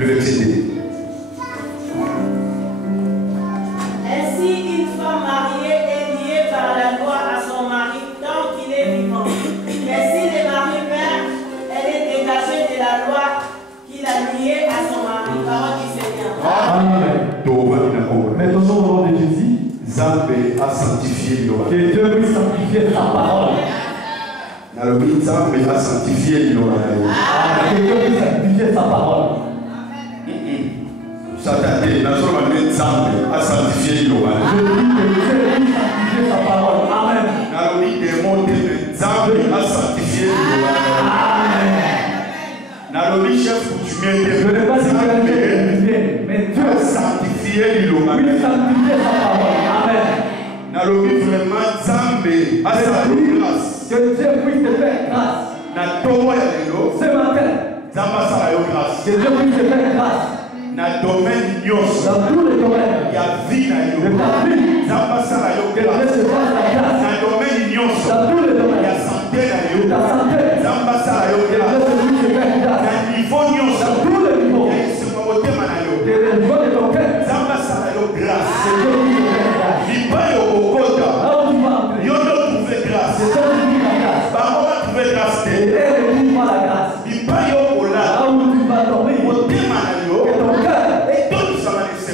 Le verset 2. Ainsi, une femme mariée est liée par la loi à son mari tant qu'il est vivant. Mais si le mari meurt, elle est dégagée de la loi qui l'a liée à son mari. Parole du Seigneur. Amen. Maintenant, au nom de Jésus, Zambé a sanctifié l'Iloba. que Dieu puisse sanctifier sa parole. Zambé a sanctifié l'Iloba. Que Dieu puisse sanctifier sa parole. Saturday, Zambé a sanctifié l'Iloba. Je dis que Dieu puisse sanctifier sa parole. Amen. Zambé a sanctifié l'Iloba. Amen. Chef coutumier, Je ne sais pas si tu as dit, mais Dieu a sanctifié l'Iloba. puisse sanctifier sa parole. Amen. Nalobi vraiment Zambé a sanctifié grâce. Que Dieu puisse te faire grâce. Ce matin, Zamba sa grâce. que Dieu puisse te faire grâce. Na domaine nyonso. Dans tous les domaines. Ya vie na yo. De ta vie. Zamba sa Que Dieu te fasse la grâce. na domaine nyonso. Dans tous les domaines. Ya santé na yo. Ta santé. Zamba sa Que Dieu puisse te faire grâce. na niveau nyonso. Dans tous les niveaux. Ya isema motema na yo. Que le niveau de ton cœur. Zamba sa grâce. Que Dieu puisse te faire grâce. Lipa yo okota. Là où tu vas entrer. Yo no trouver grâce. C'est toi qui trouves la grâce. Bango va trouver grâce te. Et elle ne trouve pas la grâce. Lipa yo ola. Là où tu vas dormir. Motema na yo. Que ton cœur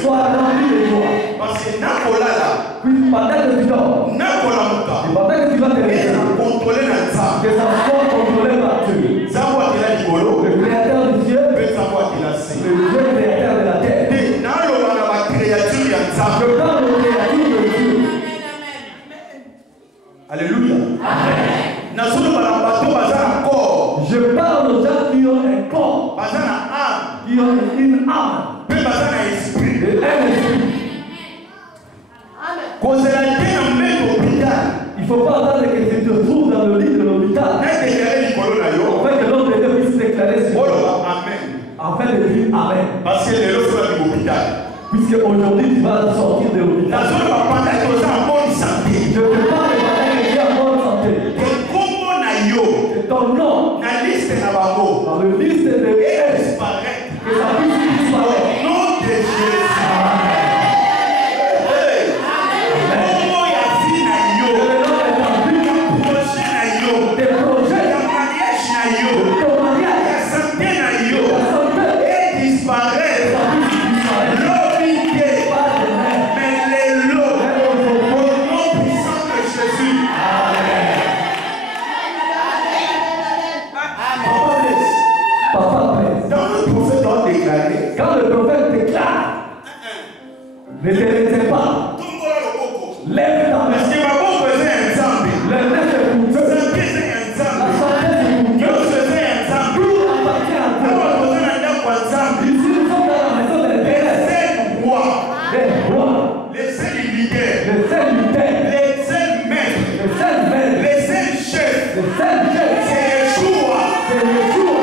soit rempli de joie. Parce que nakolala. Puis pendant que tu dors. Nakolamuka. Et pendant que tu vas te réveiller. Contrôler na nzambe. Que ça soit contrôlé par Dieu. Nzambe akela likolo. Le créateur du ciel. Mpe nzambe akela se. Le Dieu créateur de la terre. Te naloba na bacréature ya Je nzambe. parle de créature de Dieu. Alléluia. nazoloba na bato baza na corps. Je parle aux gens qui ont un corps. Baza na âme. Qui ont une âme. Mpe baza na esprit. Et un esprit. kozela te na mbete hôpital. Il ne faut pas attendre que tu te trouves dans le lit de l'hôpital. nadeklare likolo na yo. Afin que l'homme de Dieu puisse déclarer sur toi. oloba amen. Afin de dire Amen. parce que lelo soki na hôpital. Puisque aujourd'hui tu vas sortir de l'hôpital. nazoloba pendant que oza en bonne santé. Je te parle pendant que tu es en bonne santé. ke kombo na yo Que ton nom na liste na bango dans le liste de disparaître. que ça puisse disparaître. Au nom de Jésus. Kombo ya vie na yo. Que le nom de ta vie, Projet na yo. tes projets, Ya mariage na yo. ton mariage, Ya santé na yo. ta santé, Et disparaître. ça puisse disparaître. L'obité. Pas de main. Mais les lots. Au nom puissant de Jésus. Papa presse. Dans le prophète doit déclarer. Quand le prophète déclare, ne te laissez pas. Tombola loboko. Lève ta main. Parce que ma bonne faisait un zambi. Le nez c'est pour Dieu. Santé c'est un La zambi. santé c'est pour Dieu. Dieu faisait un zambi. Tout appartient à Dieu. Awa faisait un zambi un zambi. Ici nous sommes dans la maison des Les pères, sept rois. des rois, Les sept leaders. les sept lutteurs, Les sept maîtres. les sept maîtres, Les sept chefs. les sept chefs. C'est Yeshua. C'est Yeshua.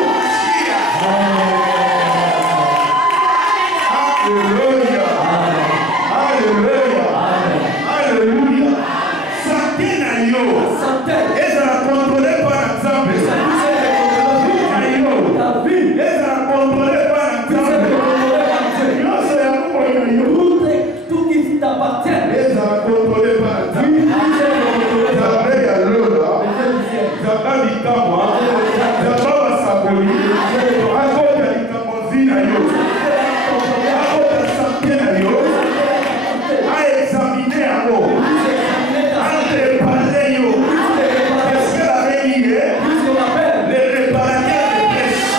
Alléluia. Alléluia. Alléluia. Santé na yo. Santé. Ezala contrôlé par un zambi. Ça puisse être contrôlé Na yo. ta vie. Ezala contrôlé par un Puisse être zambi. contrôlé par Dieu. Nyonso ya mokolo na yo. Tout qui t'appartient. Ezala contrôlé par un zambi. Puisse être contrôlé par Nzambe ya lola. Dieu du ciel. Nzambe likamwa. Nzambe basakoli. Akota likamwa vi na yo. Akota santé na yo. Aexamine yango. Aprepare yo. Qu'est-ce qu'elle avait dit? Puisqu'on appelle Les réparateurs de prêches.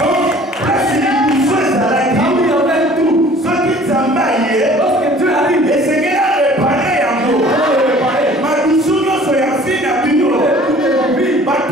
Donc, place liboso ezalaki. là où il y avait tout. Soki Nzambe aye, Lorsque Dieu arrive, esengeli arepare yango. on le réparer. Madusu nyonso ya vi na bino. Tout est en vie. Bato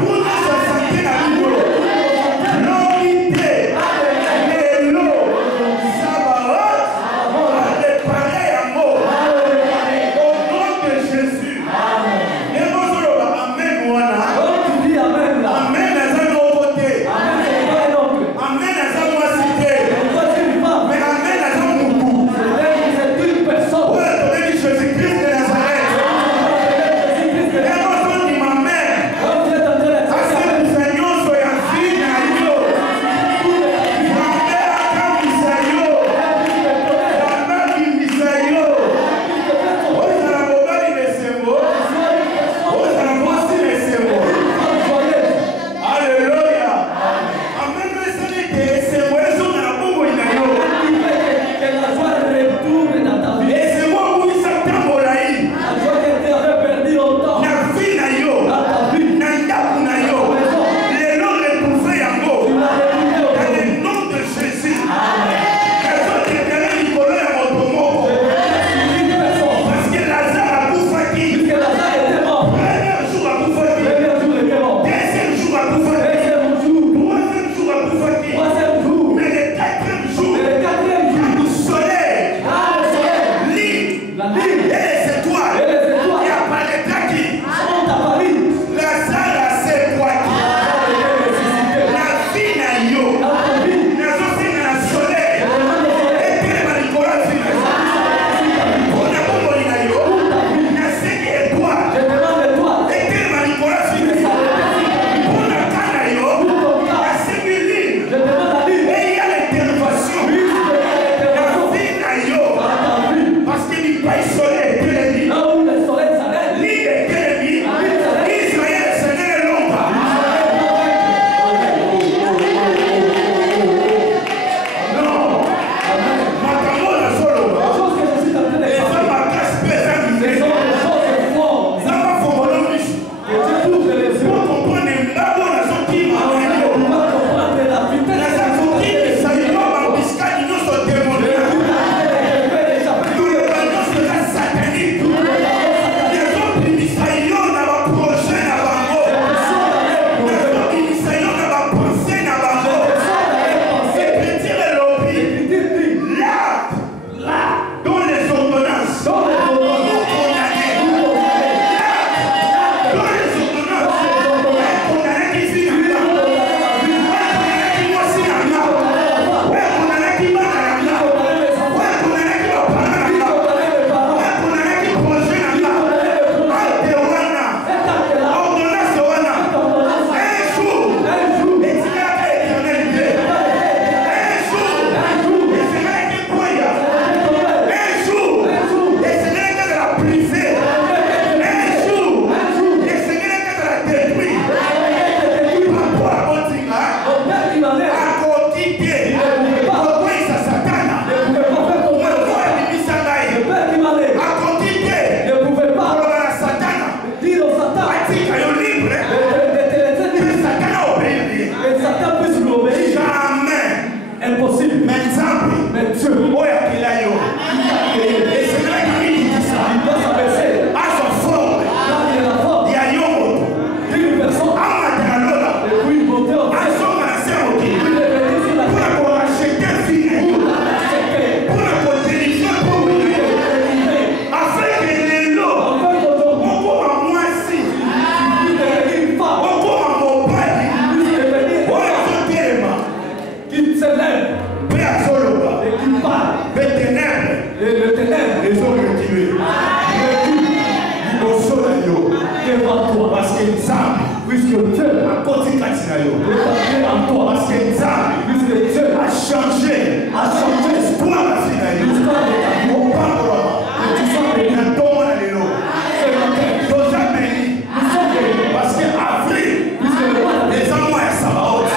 Puisque Dieu a côté Katinayo. est en toi. Parce que ça, Puisque Dieu a changé l'histoire de la vie. l'histoire de ta vie. Au Pandora. Que tu sois béni. Il y a deux mois dans les lots. C'est notre cœur. Deux ans bénis. Nous sommes bénis. Parce qu'avril, Puisque le roi les gens mois ça va haute.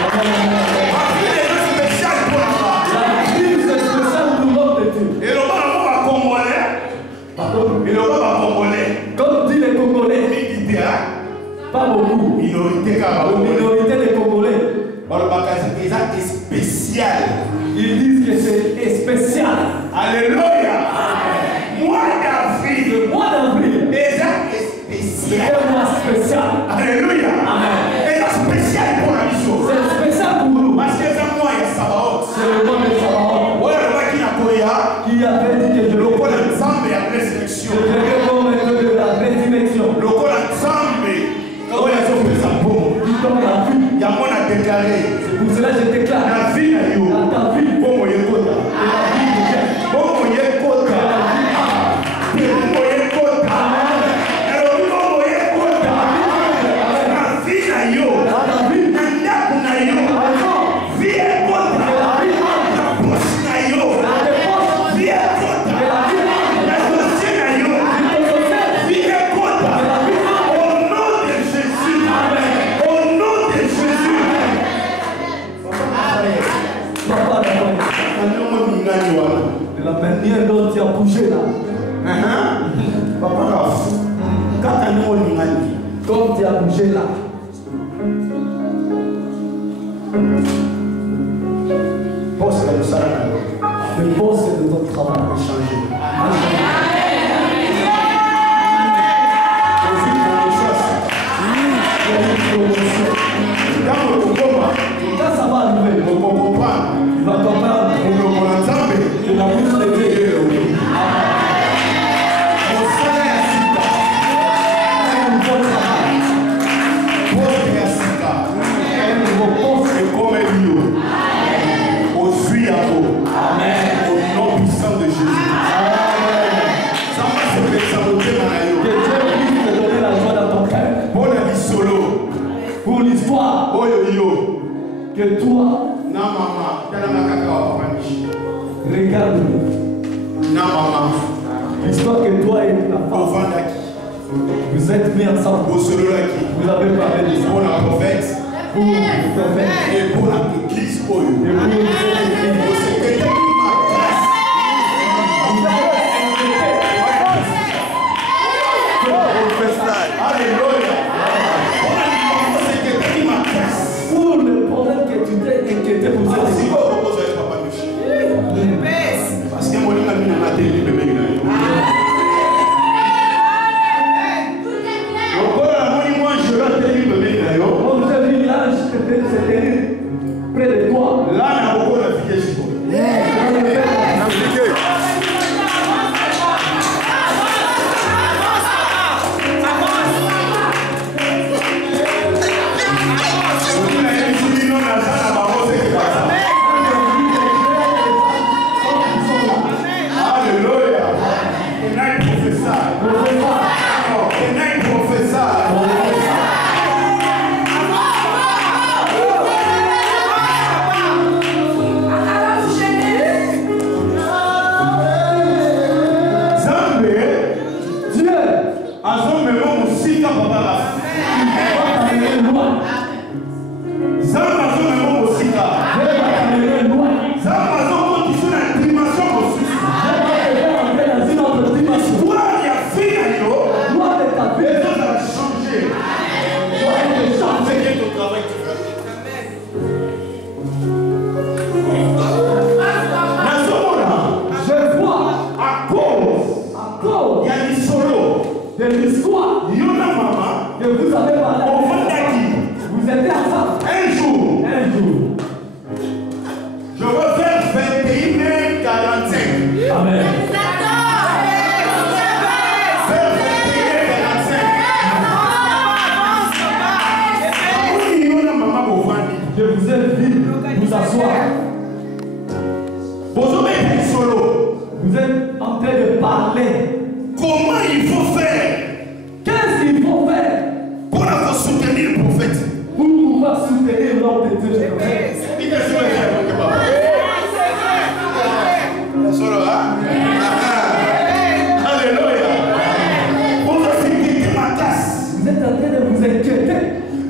Avril est un spécial pour la femme. la vie c'est spécial pour l'homme de Dieu. Et le bas va congolais. Pardon. Et le bas va congolais. Comme dit les Congolais, Il dit, pas beaucoup. minorité car La minorité des Congolais, c'est spécial. ils disent que c'est spécial. Alléluia. Mois d'avril. Le mois d'avril, C'est c'est spécial. un mois spécial. Alléluia. Amen. Et c'est spécial pour la mission. C'est spécial pour nous. Parce que c'est moi et ça va haute. C'est le mois de Sabaoth Voilà le mec qui n'a pas qui avait dit que je le le col connais. ensemble et la résurrection. Je vais convaincre de la résurrection. Le col ensemble. Quand ils ont fait ça bon. Qui donne la vie. Il y a mon a déclaré. C'est pour cela que je déclare La vie n'a eu. dans ta vie Bon, moi, il de la vie de Dieu. bon, moi, il est content. De la manière dont tu as bougé là, comme tu as bougé là, le poste de ton travail a changé. Quand ça va arriver, tu vas comprendre que la bouche de Dieu est un nouveau travail, un nouveau poste. Amen. Au nom puissant de Jésus. Ça va se faire ça. Que Dieu puisse te donner la joie dans ton cœur. Bon ami solo. Pour l'histoire, Oyo yo. que toi, Na mama. Tala makaka wa papa mishi. regarde Na mama. l'histoire que toi et ta femme, Ovandaki. vous êtes mis ensemble. Au solo laki. Vous avez parlé de ça. Pour la prophète. Pour le prophète. Et pour l'église Oyo. Et pour le Au secrétaire de ma classe. Alléluia. Au secrétaire de ma classe. pour le problème que tu t'es inquiété pour Ah, si cette vous proposez papa mishi. Parce que moi, je suis en télé, bébé. Moi, je suis en télé, bébé. On vous a dit là, c'était près de toi. Là, on a beaucoup de filles. Vous êtes en train de parler. Comment il faut faire l'homme de Dieu. Alléluia. Vous êtes en train de vous inquiéter.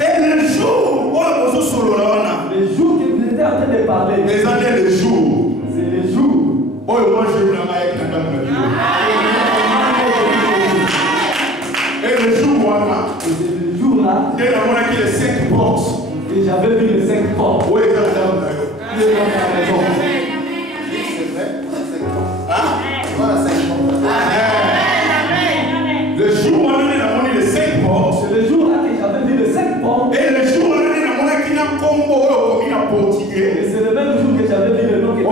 Et le jour où Les jours que vous étiez en train de parler, les années, les jours. c'est les jours. Oh, moi je veux la main. Et le jour où Et c'est le jour-là il y a les 5 portes. que j'avais vu les 5 portes. Oui, Dieu a raison. le jour où on a les 5 portes. C'est le jour-là que j'avais vu les 5 portes. Et le jour où on a combo, Et c'est le même jour que j'avais vu le nom que oh,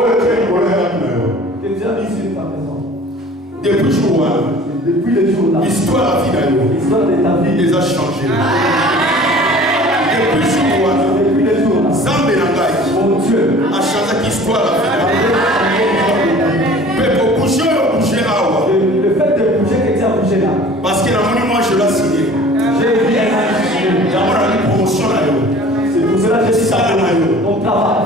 Dieu a mis sur ta maison. depuis jour Depuis le jour-là, l'histoire de la vie l'histoire de ta vie, les a changés. Depuis jour depuis le jour-là, Zambé Nangai mon Dieu, a changé l'histoire de la vie. Mais pour bouger, le fait de bouger que tu as bougé là, parce que la monnaie, moi je l'ai signé. j'ai vu un an signé. J'aimerais une promotion là. C'est pour cela que j'ai dit ça. Ton travail,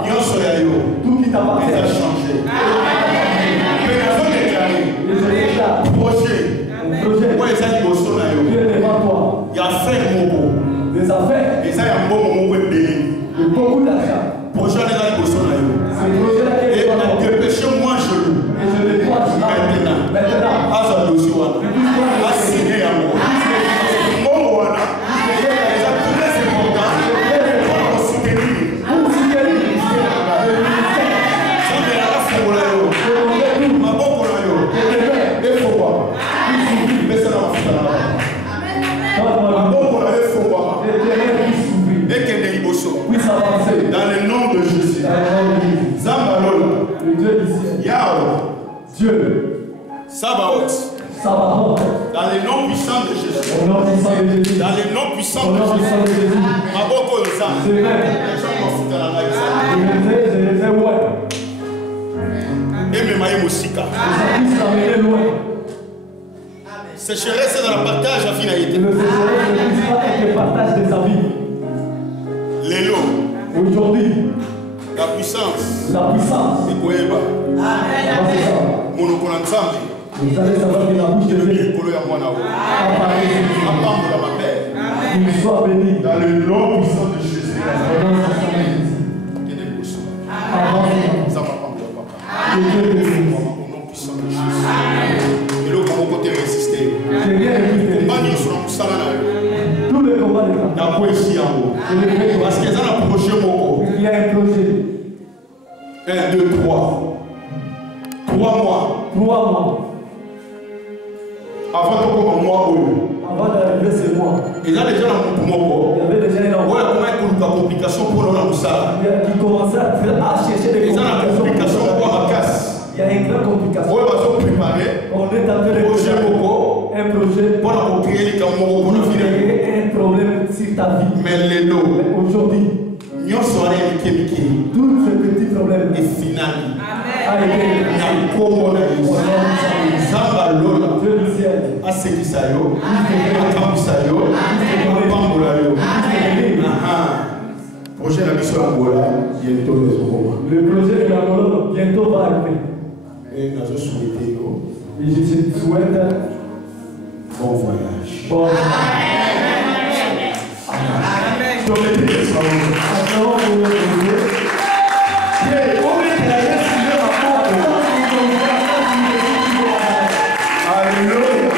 tout qui Il a t'appartient, changé. Mais la zone est carrée. les résultats, Projet. le projet, Moi, ils ont dit au sol là. Dieu est devant toi, Il y a fait mon beau. des affaires, Et ça, il y a un bon moment de béni. de beaucoup d'argent. Projet les a dit au sol là. Ce projet-là qui est Et devant on a toi, dépêché moi je le. et je le crois Maintenant. maintenant. À sa dossier. À signer à moi. Mon voilà. Les actes très importants. Pour soutenir. Pour soutenir le Ça, mais là, c'est pour la yo. Ma bonne pour la yo. Et faut voir. Mais ça, là, on fait là. Ma bonne pour la yo, faut voir. Et qu'il y ait des libosos. puisse avancer. Dans le nom de Jésus. Zambalola. Le Dieu du ciel. Yahweh. Dieu, Sabaoth. Sabaoth, Dans le nom puissant de Jésus. au nom puissant de Jésus. Dans le nom puissant Au de nom puissant de Jésus. Jésus. Ma bonne pour le sang. C'est vrai. Les gens vont foutre la main. Je les ai ouais. Et mes maillots musika. Et ça puisse t'amener loin. Sécheresse dans le partage à Et finalité. le sécheresse ne puisse pas être le partage de sa vie. L'élo. Aujourd'hui, La puissance. la puissance. Et Koeba. C'est ça. Monokona Nzambe. Vous allez savoir que la bouche de Dieu Likolo ya mwana wa. a parlé. Apambola ma paix. Qu'il soit béni. Dans le nom puissant de Jésus. Au nom puissant de Jésus. Kende liboso. Avance. Nzambe apambola papa. Que Dieu te bénisse. Au nom puissant de Jésus. Eloko moko te résister. J'ai rien écouté. Komba nyonso na mosala na yo. Tout le combat de ta Nakwesi yango. Je le fais Parce que eza na projet moko. Il y a un projet. 1, 2, 3. 3 mois. 3 mois Avant tokoma mwa oyo. avant d'arriver ce mois. Eza déjà na motu moko. Il y avait déjà un enfant Oyo akoma ekoluka complication mpona na mosala. qui commençait à chercher des Eza na complication mpo ya makasi. Il y a une grande complication. Oyo bazoprépare On est en train de projet moko un projet mpona kocréer likambo moko mpona pour fina. créer un problème sur ta vie. Mais lelo Mais aujourd'hui, nyonso wana ya mike mike tous ces petits problèmes efinani a été na nkombo na yesu. Nzambe alola Dieu du ciel. asekisa yo akambwisa yo apambola yo. Aha. Projet na biso ya ngola bientôt ezokoma. Le projet de Angola bientôt va arriver. Et nazosouhaite yo Et je te souhaite bon voyage. bon. Tomettez les mains. Acclamons pour le projet. Alléluia.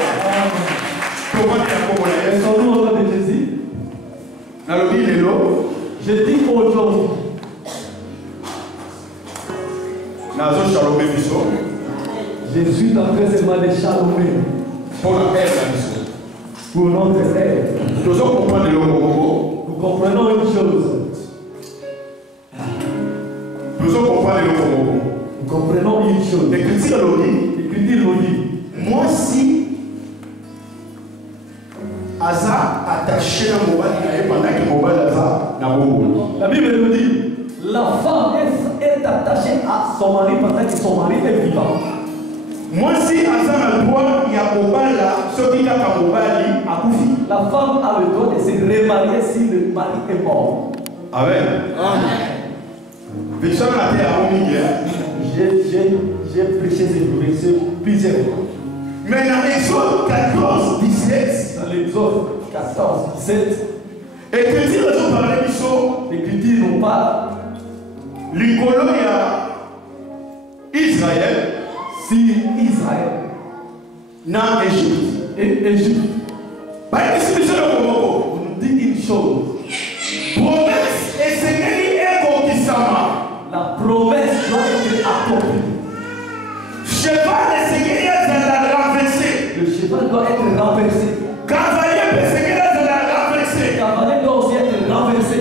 Comment tu as Et son nom au nom de Jésus. nalobi lelo Je dis aujourd'hui, nazoshalome biso je suis en train seulement de chalomer mpo na ere na biso. pour notre aide. tozokomprendre eloko moko. Nous comprenons une chose. tozokomprendre eloko moko. Nous comprenons une chose. L'écriture alobi L'Écriture nous dit, mwasi aza attaché na mobali na ye pendant que mobali aza na bongo. la Bible nous dit, la femme est attachée à son mari pendant que son mari est vivant. mwasi aza na droit ya kobala soki kaka mobali akufi. La femme a le droit de se remarier si le mari est mort. Amen. J'ai prêché ces versets plusieurs fois. Mais dans l'Exode 14, 17, dans l'Exode 14, 17, L'écriture nous parle de l'Écriture nous parle l'Icolo Israël, si Israël, dans Égypte. Et Égypte. On nous dit une chose. Promesse et Seigneur est conquistama. La promesse doit être accomplie. Cheval de Seigneur doit renverser. Le cheval doit être renversé. Cavalier de Seigneur doit renverser. Le cavalier doit aussi être renversé.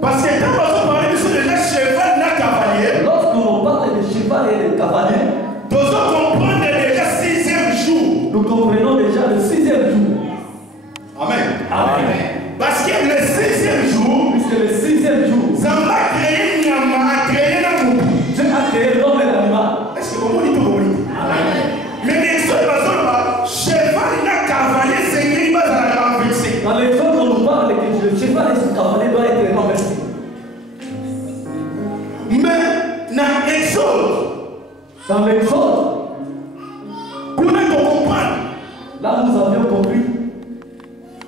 Parce que quand on parle de cheval n'a cavalier, lorsque l'on parle de cheval et de cavalier, nous comprenons déjà 6e jour. Nous comprenons déjà le 6e jour. Amen. Amen. Parce que le 6e jour, puisque le 6e jour, ça m'a créé Nyama, a créé Namou. Dieu a créé l'homme et l'animal. Est-ce que vous dites Amen. Mais les autres personnes, cheval n'a cavalier, Seigneur, il va la renverser. Dans les autres, on nous parle que le cheval et son cavalier doivent être renversés. Mais dans l'Exode, là nous avions compris.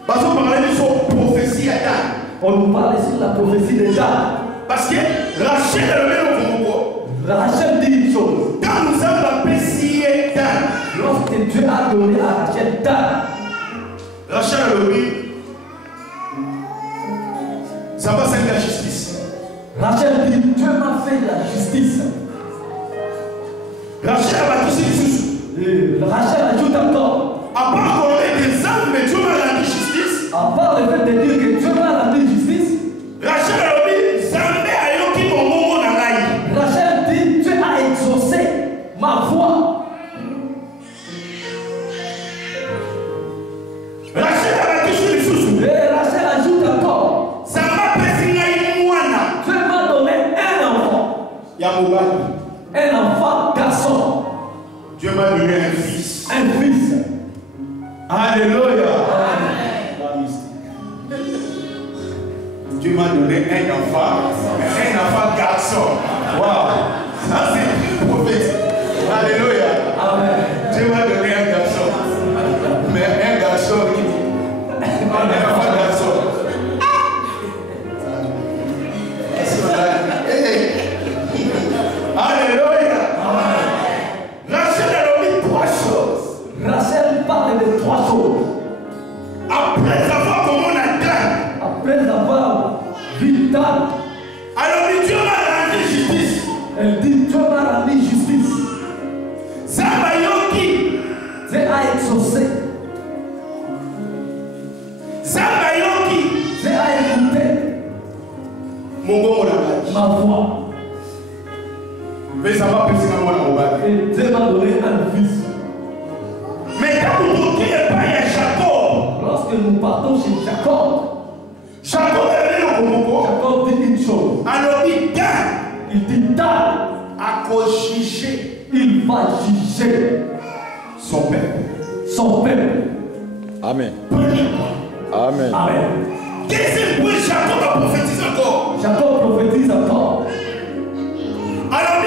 Parce qu'on parlait de son prophétie à Dan. On nous parlait sur la prophétie de Dan. Parce que Rachel est le même Congo. Rachel dit une chose. Quand nous avons apprécié Dan, lorsque Dieu a donné à Rachel Dan, Rachel a dit, ça va c'est la justice. Rachel dit, Dieu m'a fait la justice. Rachel a battu ses sous. Rachel ajoute encore. À part qu'on ait des âmes, mais Dieu m'a rendu justice. À part le fait de dire que Dieu m'a rendu justice. Rachel a dit, Zambé a yoki mon momo nangai. Rachel dit, Dieu a exaucé ma voix. Rachel a battu ses sous. Et Rachel ajoute encore. Ça m'a pésiné moana. Dieu m'a donné un enfant. Yamobali. Un enfant garçon. Dieu m'a donné un fils. Un fils. Alléluia. Dieu m'a donné un enfant garçon. Waouh. Ça c'est prophétique. Alléluia. Amen. Dieu m'a donné un garçon. Mais un garçon, un enfant garçon. Alléluia. Rachel a dit 3 choses. Rachel parle de 3 choses. Après avoir comment on a Dan. Après avoir vu Dan. Alors Dieu m'a rendu justice. Elle dit Dieu m'a rendu justice. Zabayoki. Dieu a exaucé. Zabayoki. Dieu a écouté. Mon bon ma voix. Mais ça va passer dans mon bas. Et Dieu m'a donné un fils. Mais quand vous tournez pas, il y a Jacob. Lorsque nous partons chez Jacob, Jacob est venu au Congo. Jacob dit une chose. Alors il dit Dan. À cause juger. Il va juger son peuple. Son peuple. Amen. Amen. Amen. Deuxième point, Jacob a prophétisé encore. Jacob prophétise encore. Alors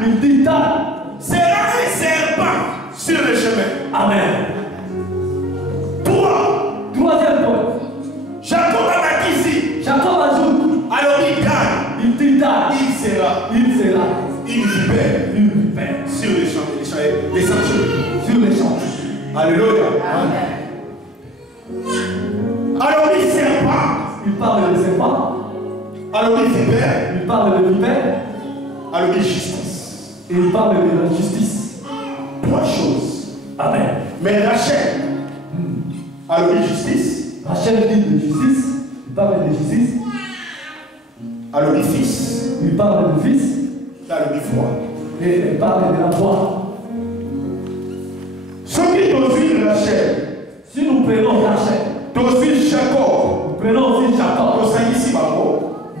il dit Dan sera un serpent sur le chemin. Amen. 3. Troisième point. Jacob a bâti ici. Jacob ajoute. Alors il dit Dan. Il sera une vipère sur les champs. Sur les champs. Alléluia. Amen. Alors il serpent. Il parle de serpent. Alors il vipère. Il parle de vipère. Alors il justice. Il parle de la justice. 3 choses. Amen. Mais Rachel. Alors il justice. Rachel dit de justice. Il parle de justice. Alors il fils. Il parle de fils. Alors il foi. Et il parle de la foi. Ce qui t'offre Rachel. Si nous prenons Rachel. T'offre Jacob. Nous prenons aussi Jacob.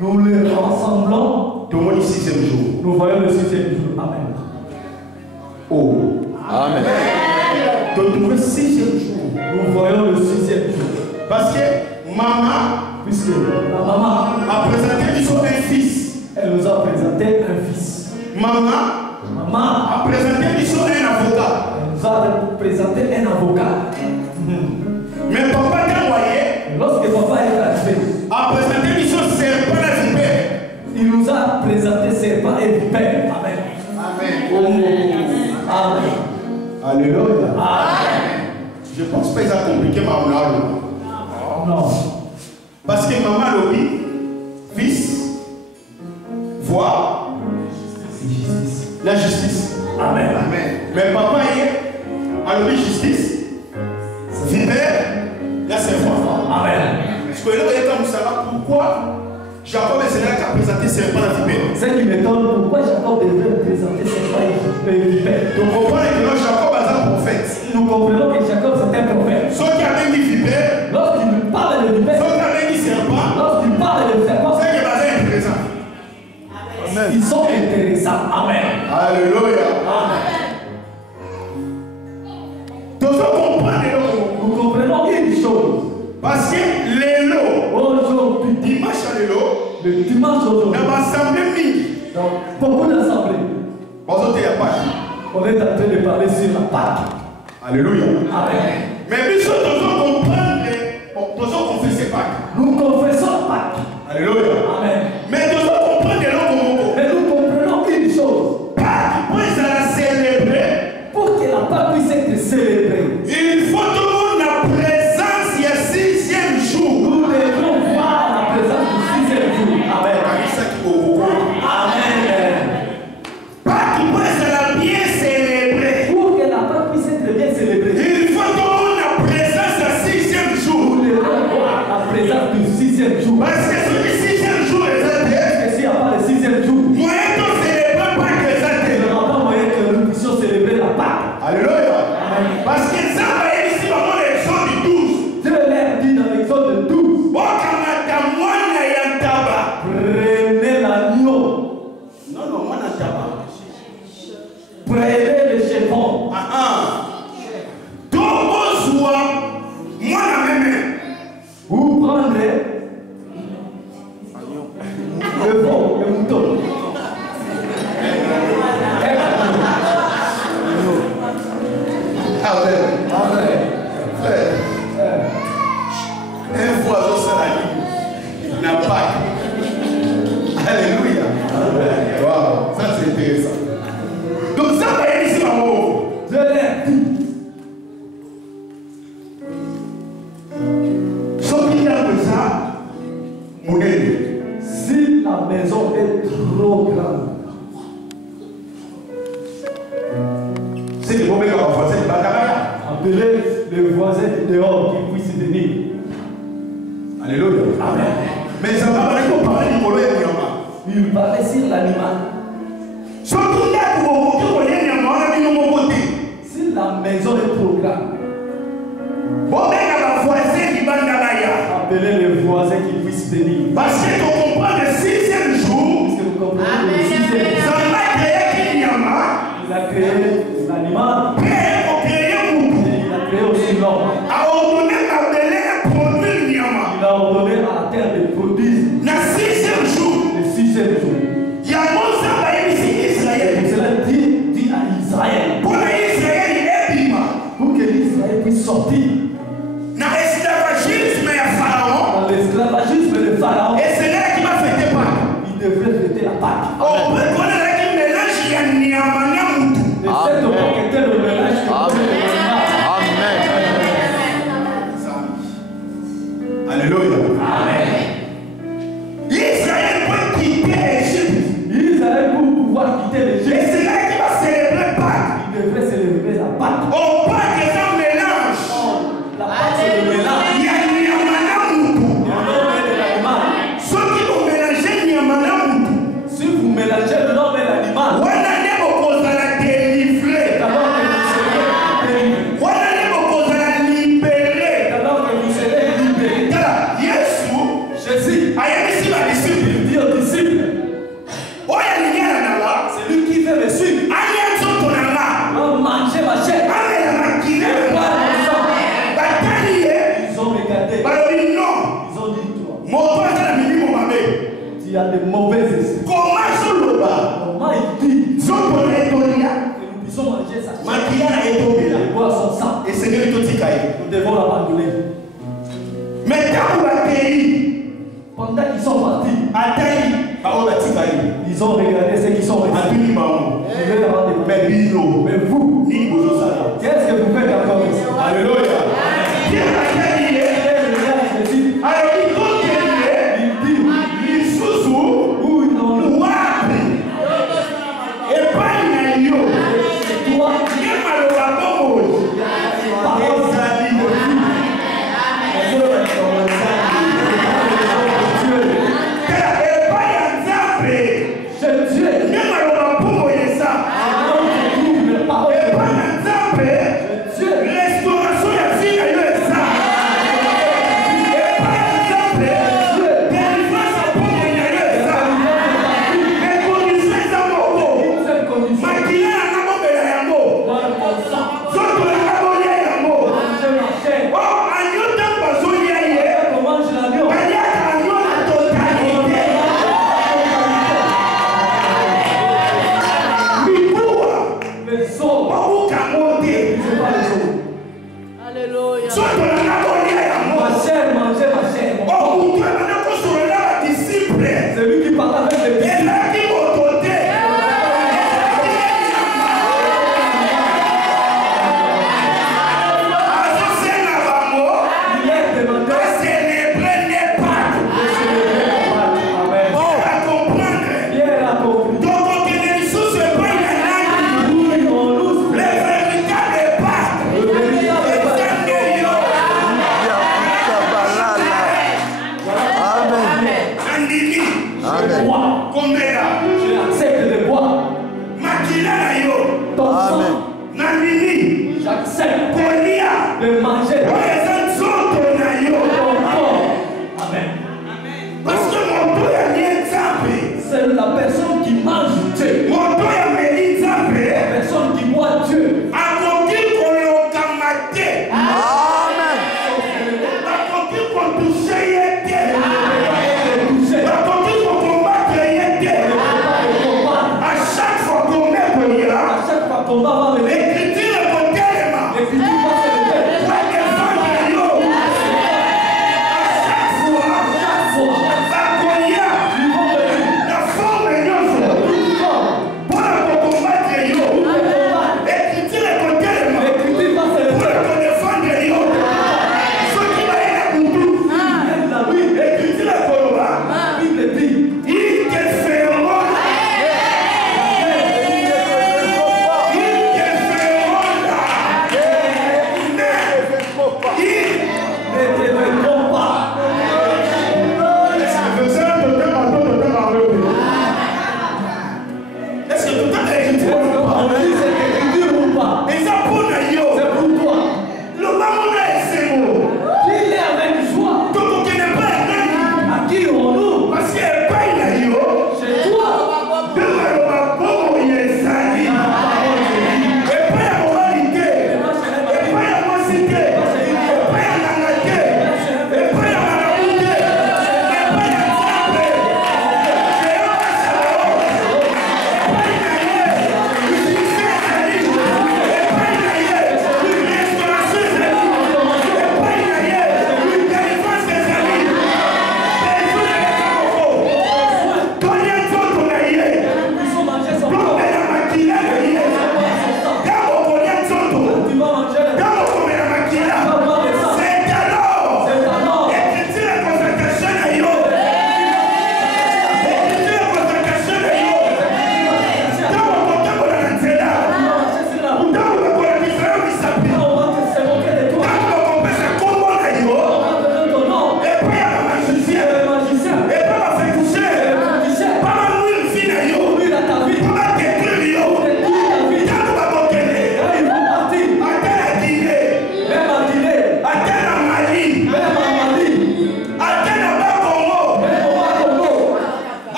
Nous les rassemblons. Nous voyons le 6e jour. Nous voyons le 6e jour. Amen. Oh. Amen. Donc, le 6e jour. Nous voyons le 6e jour. Parce que maman Puisque la maman a présenté un fils. Elle nous a présenté un fils. Maman Maman a présenté un avocat. Elle nous a présenté un avocat. Mais papa t'a envoyé. Lorsque papa est arrivé, a présenté serpent et vipère. Il nous a présenté serpent et vipère. Amen. Amen. Amen. Alléluia. Amen. Je pense pas que ça a compliqué maman. Non. Parce que maman l'a dit, fils, voix, la justice. Amen. Amen. Mais papa a dit justice, vipère, là c'est foi. Amen. Parce que là, vous êtes comme ça, pourquoi Jacob est celui qui a présenté serpent et vipère. Ce qui m'étonne, pourquoi Jacob devrait présenter serpent et vipère. Donc comprenez que Jacob est un prophète. Nous comprenons que Jacob c'est un prophète. Ceux qui avaient dit vipère, lorsqu'il parle de vipère, ceux qui avaient dit serpent, lorsqu'il parle de serpent, c'est que basé est présent. Amen. Ils sont intéressants. Amen. Alléluia. Amen. Donc nous comprenons une chose. Parce que l'élo, aujourd'hui, dimanche à l'élo, le dimanche aujourd'hui, dans l'assemblée mini, dans beaucoup d'assemblées, on est en train de parler sur la Pâque. Alléluia. Amen. Mais nous devons comprendre, nous devons confesser Pâques. Nous confessons la Pâque. Alléluia. Amen. Mais nous devons comprendre les noms comme mais nous comprenons une chose. Pâques, pour la célébrer, pour que la Pâque puisse être célébrée, il faut tout le monde la présence il y a 6e jour. Nous devons voir la présence du 6e jour. Amen. Amen. Pâques, pour la bien célébrer. Pour que la Pâque puisse être bien célébrée, il faut tout le monde la présence à 6e jour. Nous devons voir la présence du 6e jour. Parce que ce 6e jour est s'il n'y a pas le 6e jour, moyen de célébrer Pâques est il n'y aura pas moyen que nous puissions célébrer la Pâque. Alléluia. Parce que ça va être ici dans l'exode du 12. Dieu leur dit dans l'exode 12. Prenez l'agneau. Non, moi n'a pas. Prenez le chevron. Donc, on soit, moi la même. Vous prendrez le veau, le mouton. Amen. Amen. Frère, un voisin sans la ligne n'a pas. Alléluia. Wow, ça c'est intéressant. Donc ça va être ici en haut. Je l'ai dit. Si la maison est trop grande, c'est le problème qu'on va faire. appelez le voisin dehors qui puisse venir. Alléluia. Amen. Mais ça va parler qu'on parle du polo et du yama. Il parlait sur l'animal. Surtout là, pour vous voyez, il y a un côté. Si la maison est trop grande, appelez le voisin qui puisse venir. Parce que tu comprends le 6e jour, Parce que vous comprenez le 6e jour, il a créé l'animal et il a créé aussi l'homme. Il a ordonné à la terre de produire le 6e jour. le 6e jour. Il y a un Israël. Et cela dit à Israël Pour que l'Israël puisse sortir dans l'esclavagisme de Pharaon. dans l'esclavagisme de Pharaon. Et c'est là qu'il va fêter Pâques. Il devrait fêter la Pâque. On peut connaître qu'il mélange il y a Niamania Moutou. Et cette époque était le mélange que Alléluia. Amen. Israël peut quitter l'Égypte. Israël pour pouvoir quitter Et l'Égypte, c'est là qu'il va célébrer Pâques. il devrait célébrer la Pâque. On parle que ça mélange. Il y a des mauvais esprits. Comment Comment il dit que nous puissions manger sa chair et boire son sang. et Seigneur, tout dit Nous devons l'abandonner. mais quand vous accueillez, Pendant qu'ils sont partis, ils ont regardé ceux qui sont restés. Ils veulent avoir des mais vous, qu'est-ce que vous faites encore ici? Alléluia. Il dit, où ils ont le toi,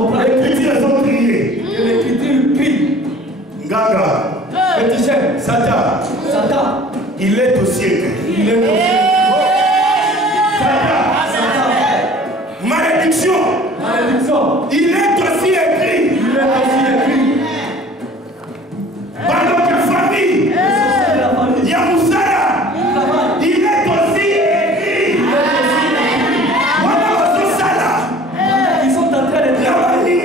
comprendre. L'écriture est donc criée. Que l'écriture crie. Gaga. Petit chef. Satan. Satan. Il est aussi écrit. Il est aussi. Malédiction. Malédiction. Il est aussi écrit. Il est aussi écrit. Par notre famille. Yamousala. Il est aussi écrit. Voilà votre Sala. Ils sont en train de La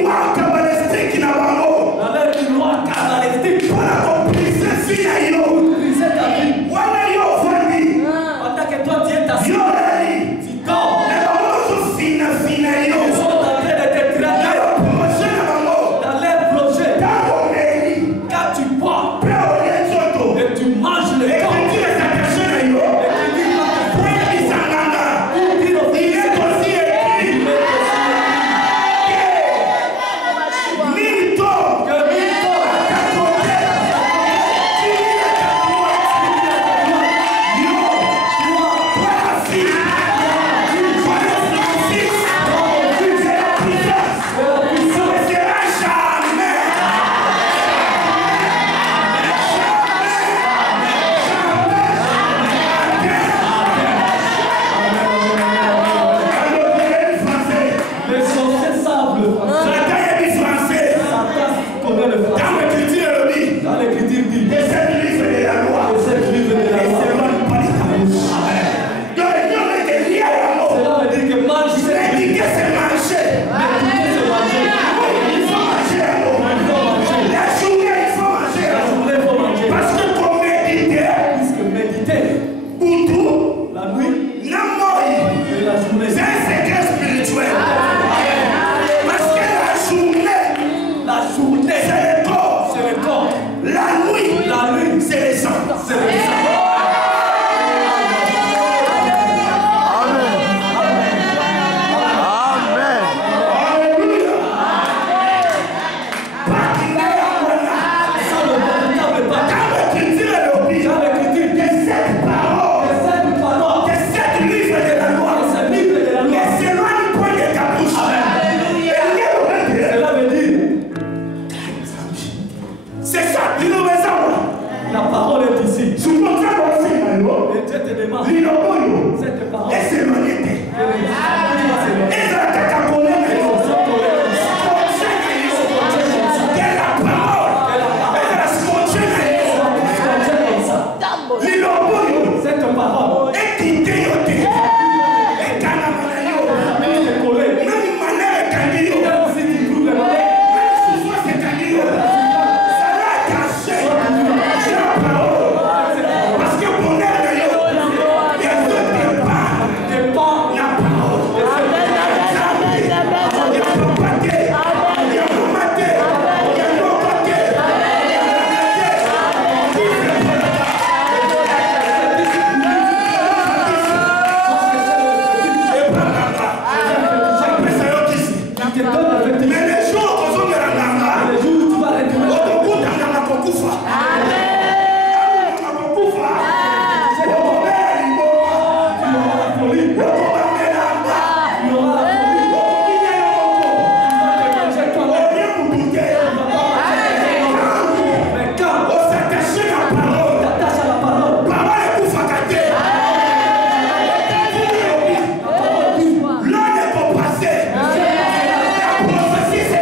loi cabalistique n'a pas mot. dans leur loi cabalistique. Voilà ton prisé finayo. Briser ta vie. Voilà yo famille. Pendant que toi tu es assis. Yo lali. Tu dors. La loi fina finayo. Ils sont en train de te traiter La promotion n'a pas mot. dans leur projet. Dans mairie. Quand tu bois Prêt au lien soto. et tu manges le corps. Écriture est attaché à yo. Point d'Isanganga. Il est aussi écrit. Milito. Les sorciers savent le français. Satan connaît le français. Dans l'écriture dit. Et cette livre de la loi. Cela veut dire que manger, L'étiquette c'est marcher. l'écriture c'est manger. Il faut manger. La journée il faut manger. La journée il faut manger. Parce que pour méditer, Puisque méditer pour tout, la nuit n'a et la journée. c'est un secret spirituel. Parce que La journée c'est le corps. c'est le corps. La nuit c'est le sang. C'est le sang. Alléluia. Ça ne véritable pas. Quand l'écriture est l'oblige, Dans l'écriture dit. que cette parole, Que cette parole, que cette livre de la loi, que ce livre de la loi. ne s'éloigne point de ta bouche. Cela veut dire. C'est ça, l'innovation. La parole est ici. Sous mon travail, c'est la loi. Et Dieu te demande L'innovation. cette parole. Et c'est l'honnêteté. Et la cacaponée. Cette parole. Si tu trouves le mal, dépend. Tu te donnes le vertige. Mais les jours qu'on s'en met en Les jours où tu vas retrouver. L'homme est pour passer. La prophétie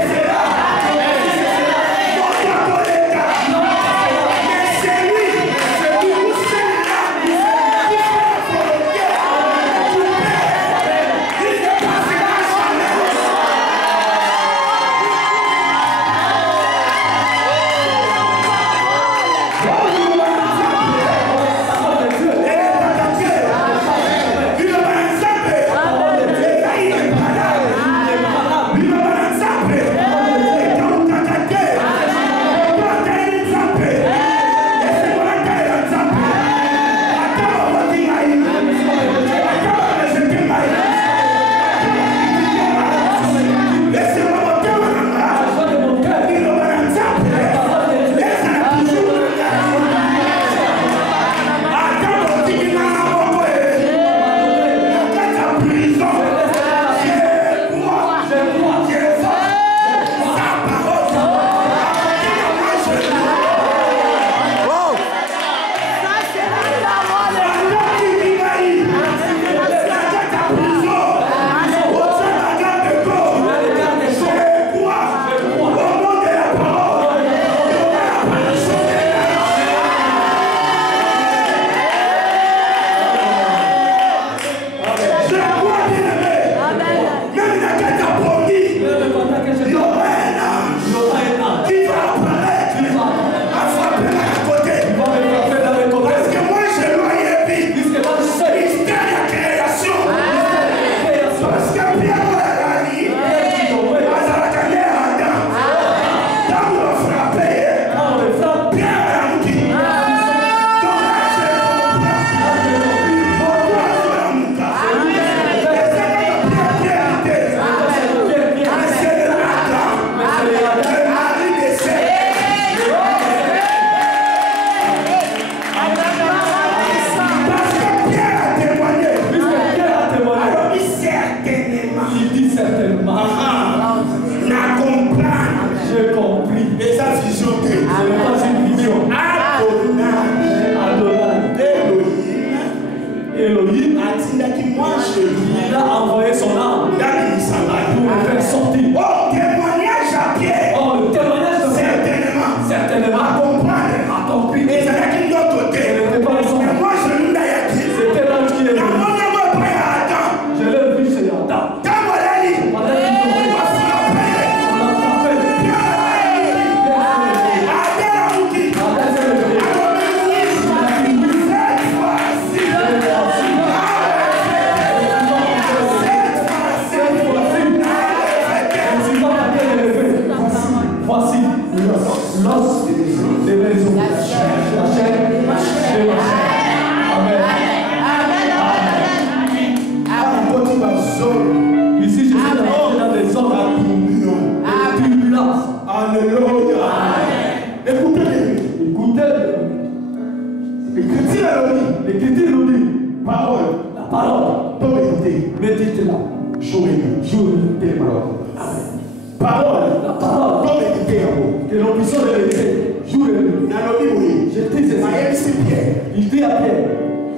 L'écriture nous dit, parole, la parole, doit méditer, médite-la. jour et nuit. Jour et nuit. Amen. Parole, La parole, doit méditer en haut. que nous puissions le méditer. Jour et nuit. Nanobi, oui. Je dis ceci. c'est Pierre. Il dit à Pierre,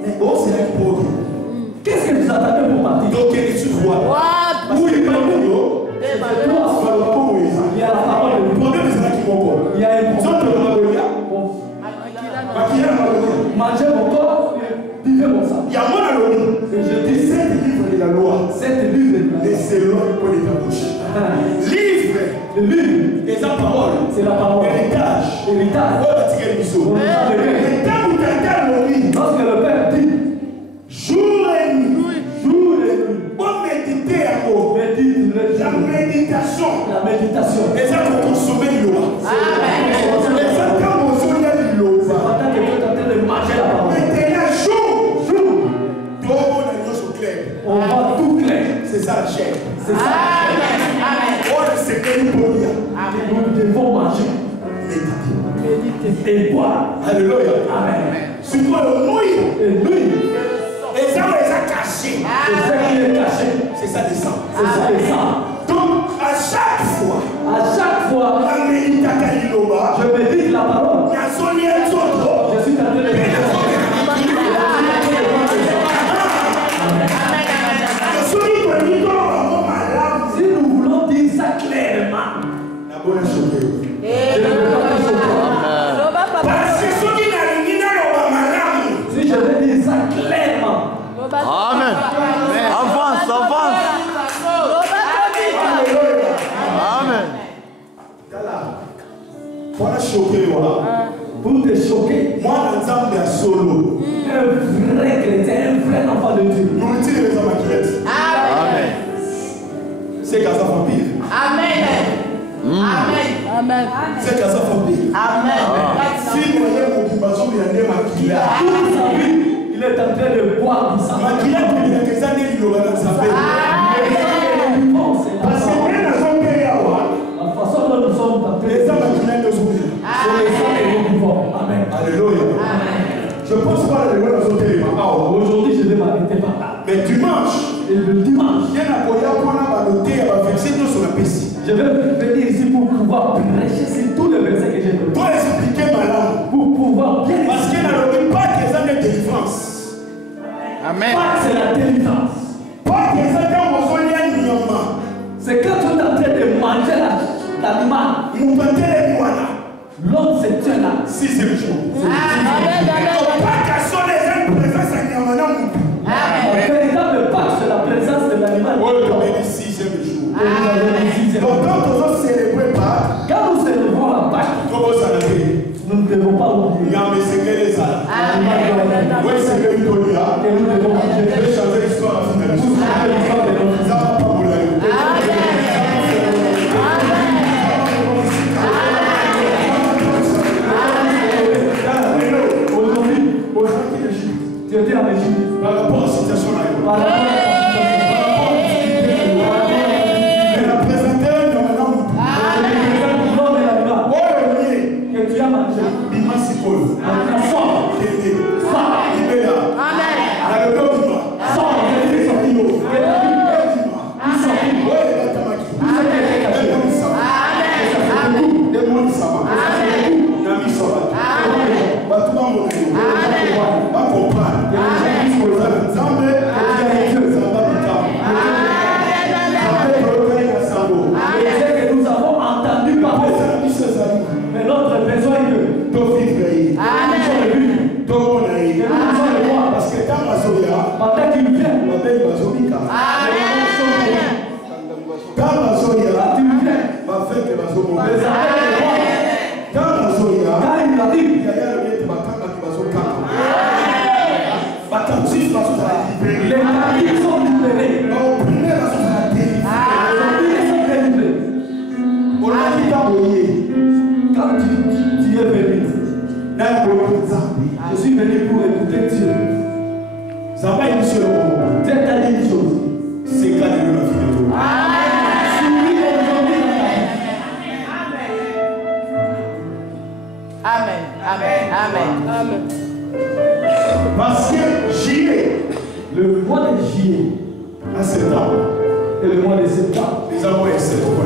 Mais oh, c'est un pauvre. qu'est-ce que vous attendez pour partir? Donc, tu vois. Où il parle de nous? C'est toi. Il y a la parole de Le Dieu. problème, c'est là qu'il m'envoie. Il y a un Sans te problème. demander, Maquillage, Mangez mon corps, vivez mon sang. il y a moi dans le monde. Et je dis, Cet livre de la loi, cette livre de la laissez-le pour les bouche. Livre, le livre, et sa parole, c'est la parole. héritage. Héritage. Oh, la tigre du saut. On est dans le bien. Mais tant que t'entends le lit, Lorsque le Père dit, jour et nuit, jour et nuit, pour méditer à haut, médite le la jour. méditation, La méditation. et ça pour consommer l'eau. Et ça quand on sonne l'eau. Pendant que tu es en train de manger la parole. Maintenant, jour, Jour, tout le monde a l'eau sur clair. on voit tout clair. C'est ça la chair. C'est ça. Oh, le secret du bonheur. Nous devons manger Méditer. et boire. Alléluia. Amen. Sur toi, le mouille. Et lui, Et ça, on les a cachés. c'est ce qui est caché. C'est ça, des sangs. C'est ça le sang. Donc, à chaque fois, À chaque fois, la méditation Loba, je médite la parole. il y a son lien d'autre. Je suis en train de méditer. Si nous voulons dire ça clairement, je ne veux pas que ce soit. Parce que ceux qui n'ont rien Si je veux dire ça clairement, Amen. Avance, avance. Amen. Voilà choqué, voilà. pour te choquer, Moi, l'ensemble est solo. un vrai chrétien, un vrai enfant de Dieu. Nous utilisons les hommes à Kiret. Amen. C'est qu'à ça vampire. C'est qu'à ça vampire. Si vous voyez mon dimension, il y a des maquillés. Toute sa vie, il est en train de boire du sang. Maquillé, il y a des années, il y aura dans sa vie. Parce que même dans son pays, La façon dont nous sommes en train de les hommes maquillés ne sont pas. c'est les sang que nous vivons. Amen. Alléluia. Je pense pas à les voir dans son pays. Aujourd'hui, je vais m'arrêter par là. Mais dimanche, Et le dimanche, il y a un courrier pour nous noter à verser nous sur la PC. je vais venir ici pour pouvoir prêcher sur tous les versets que j'ai donnés. Pour expliquer ma langue. Pour pouvoir bien Parce qu'il n'a pas des années de délivrance. Amen. Pâques, c'est la délivrance. Pas des années où on est en C'est quand tu es en train de manger l'animal. nous battons les moines. L'autre, c'est Dieu là. 6e jour. Pas qu'à son les gens présents à Niamana. Le véritable Pâques, c'est la présence de l'animal. Oh, le 6e jour. Et nous avons le sixième. Donc quand on célèbre Pâques, Quand nous célébrons la Pâques, comment ça va faire? nous ne devons pas oublier. Il y a mes secrets les âmes. L'animal doit être Oui, c'est que Victoria. que nous devons manger. Je vais changer l'histoire à la fin de Tout l'histoire. ce qui est l'histoire de notre vie. Ça va pas vous l'aider. Aujourd'hui, tu étais en Égypte. Par rapport à la situation là. Par rapport à Elle a présenté un homme. l'homme et l'animal Oh, oui. que tu as mangé. Bima Sikol. La forme, Kédé. ça, Libéla. La Rebelle Bima. ça, c'est Et ça. Rio. Et la vie, Bima. ils sont tous. Ouais, il a tamaki. Tout ce qui est caché. Demoni Sama. Demoni Sama. Nami Sama. Batuma Monayo. Va comprendre. Nzambe. Zamba Bikama. Nzambe Kolokani Kasango. C'est que nous avons entendu parler. Eza biso ezali. Mais notre besoin est que Tofivre ye. nous sommes venus, Tomona ye. que nous sommes les rois. Parce que ntango azoya, Pendant qu'il vient, babeli bazobika. Ntango azoya, quand il vient, bafeke les bazomona. appels des rois. Ntango azoya, Quand il arrive, yaya lobi ete bakangaki bazokanga. Bakamisi bazozala libere. les captifs sont libérés. Baoprime bazozala délivré. Les ouvriers sont délivrés. olobaki ntango ye, Quand tu es venu, nayokoyoka nzambe. je suis venu pour écouter Dieu. Nzambe ayebiso eloko. Dieu t'a dit une chose. Seka lelo na vie na to. Souris aujourd'hui dans ta vie. Amen. Parce que Et le mois de septembre. Les amours et septembre.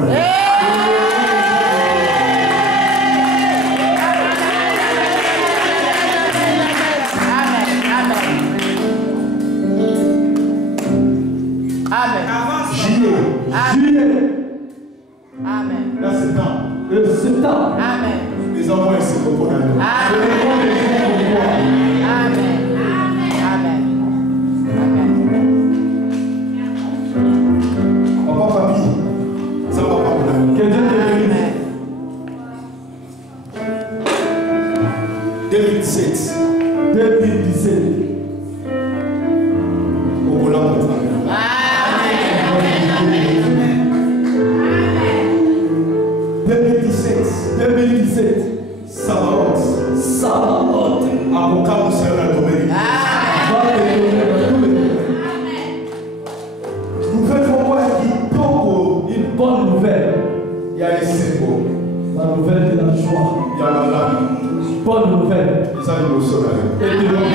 Juillet. Amen. Là, septembre. Septembre. Amen. Les amours et septembre. Amen. Amen. Amen. Papa, papi, ça va pas vous. Que Dieu te bénisse. 2017. 2017. Au Golan, on va 2017. Sabaoth. Avocat au Seigneur de Dominique. Nouvelle Une bonne nouvelle. il y a les symbole. La nouvelle de la joie. Il y a la lame. Bonne nouvelle. Et ça, il nous sauve. Et de l'amour.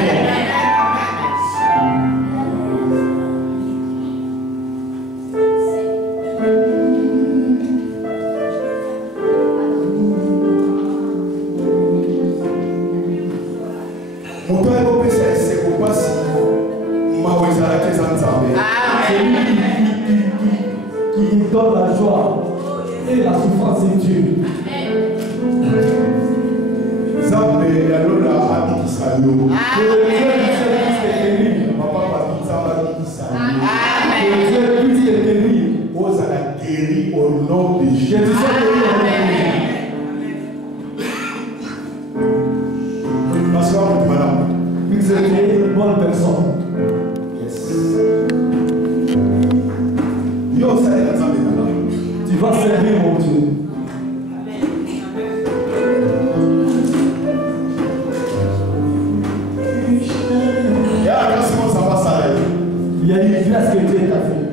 Qui donne la joie et la souffrance est Dieu. Zambe ya lola abikisa yo. Que Dieu puisse te guérir. Papa papi Zambe abikisa yo. Que Dieu puisse te guérir. Ozala guéri au nom de Que Jésus. tu sois guéri au nom de Jésus. Parce que vous madame. Puisse être une bonne personne. Yes. Yo ça est la Zambe là. Tu vas servir mon Dieu. Il y a une grâce que Dieu t'a fait.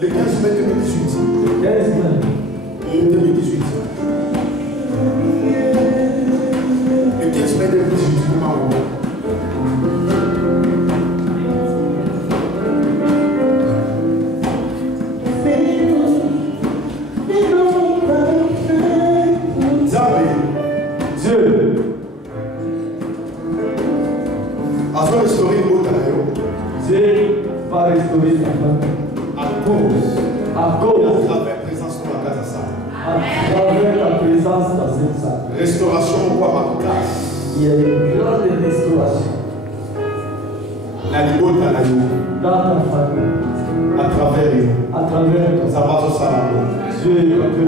Le 15 mai 2018. Le 15 mai 2018. Le 15 mai 2018, comment on va? Dieu va restaurer ta famille. À cause de la présence de la casa. À travers ta présence dans cette salle. Restauration pour ma classe. Il y a une grande restauration. La libota la yo. Dans ta famille. À travers eux. À travers toi. Ça va sur ça là. Dieu va te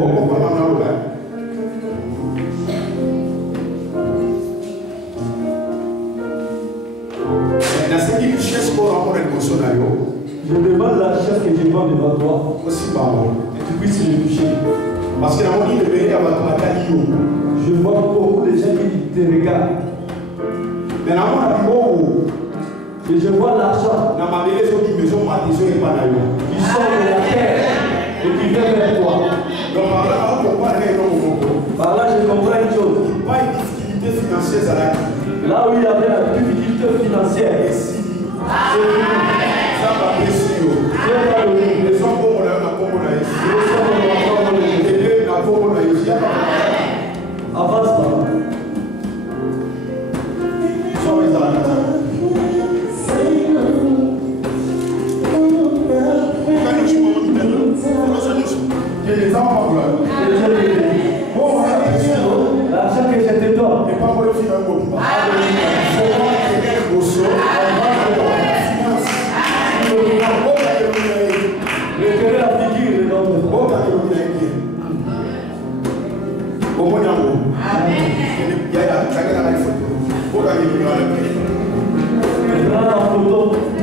je demande la richesse que je vends devant toi. Aussi pardon. Et tu puisses le toucher. Parce que la monnaie de payer à votre je vois beaucoup de gens qui te regardent. Mais la monnaie et je vois l'argent. Dans ma maison qui maison ma maison est pas là. Qui sort de la terre et qui vient vers toi. Donc par là je comprends une chose. Pas une difficulté financière à la. Là où il y avait la difficulté financière. Ça va baisser. Les gens comme on a avance par là. L'argent que je te donne n'est pas pour le financement. Amen.